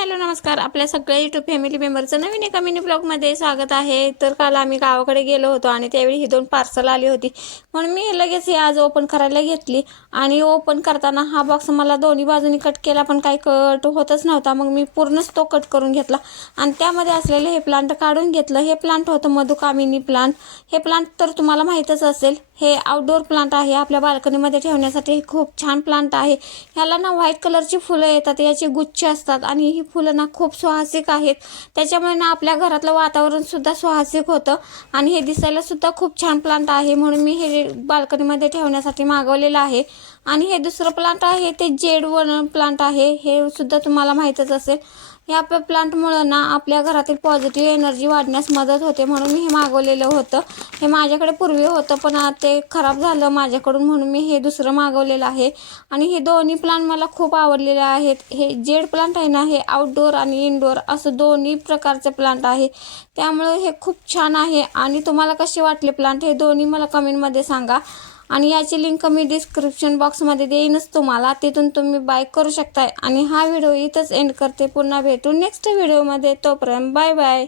Hello नमस्कार. आपल्या सगळ्या यूट्यूब फॅमिली मेंबरचं नवीन एका मिनी ब्लॉगमध्ये स्वागत आहे. तर काल आम्ही गावाकडे गेलो होतो आणि त्यावेळी ही 2 पार्सल आली होती, म्हणून मी लगेच ही आज ओपन करायला घेतली. आणि ओपन करताना हा बॉक्स मला दोन्ही बाजूनी कट केला, पण काही कट होतच नव्हता. मग मी पूर्णच तो कट करून घेतला आणि त्यामध्ये असलेलं हे प्लांट काढून घेतलं. हे प्लांट होतं मधुकामिनी प्लांट. हे प्लांट तर तुम्हाला माहीतच असेल, हे आउटडोर प्लांट आहे. आपल्या बाल्कनीमध्ये ठेवण्यासाठी हे खूप छान प्लांट आहे. ह्याला ना व्हाईट कलरची फुलं येतात, याचे गुच्छ असतात आणि ही फुलं ना खूप सुवासिक आहेत. त्याच्यामुळे ना आपल्या घरातलं वातावरण सुद्धा सुवासिक होतं आणि हे दिसायला सुद्धा खूप छान प्लांट आहे, म्हणून मी हे बाल्कनीमध्ये ठेवण्यासाठी मागवलेलं आहे. आणि हे दुसरं प्लांट आहे ते जेड वन प्लांट आहे. हे सुद्धा तुम्हाला माहीतच असेल. ह्या प्लांटमुळं ना आपल्या घरातील पॉझिटिव्ह एनर्जी वाढण्यास मदत होते, म्हणून मी हे मागवलेलं होतं. हे माझ्याकडे पूर्वी होतं, पण ते खराब झालं माझ्याकडून, म्हणून मी हे दुसरं मागवलेलं आहे. आणि हे दोन्ही प्लांट मला खूप आवडलेले आहेत. हे जेड प्लांट आहे ना, हे आउटडोअर आणि इनडोअर असं दोन्ही प्रकारचे प्लांट आहे. त्यामुळे हे खूप छान आहे. आणि तुम्हाला कसे वाटले प्लांट हे दोन्ही मला कमेंटमध्ये सांगा. आणि याची लिंक मी डिस्क्रिप्शन बॉक्समध्ये देईनच तुम्हाला, तिथून तुम्ही बाय करू शकताय. आणि हा व्हिडिओ इथंच एंड करते. पुन्हा भेटू नेक्स्ट व्हिडिओमध्ये. तोपर्यंत बाय बाय.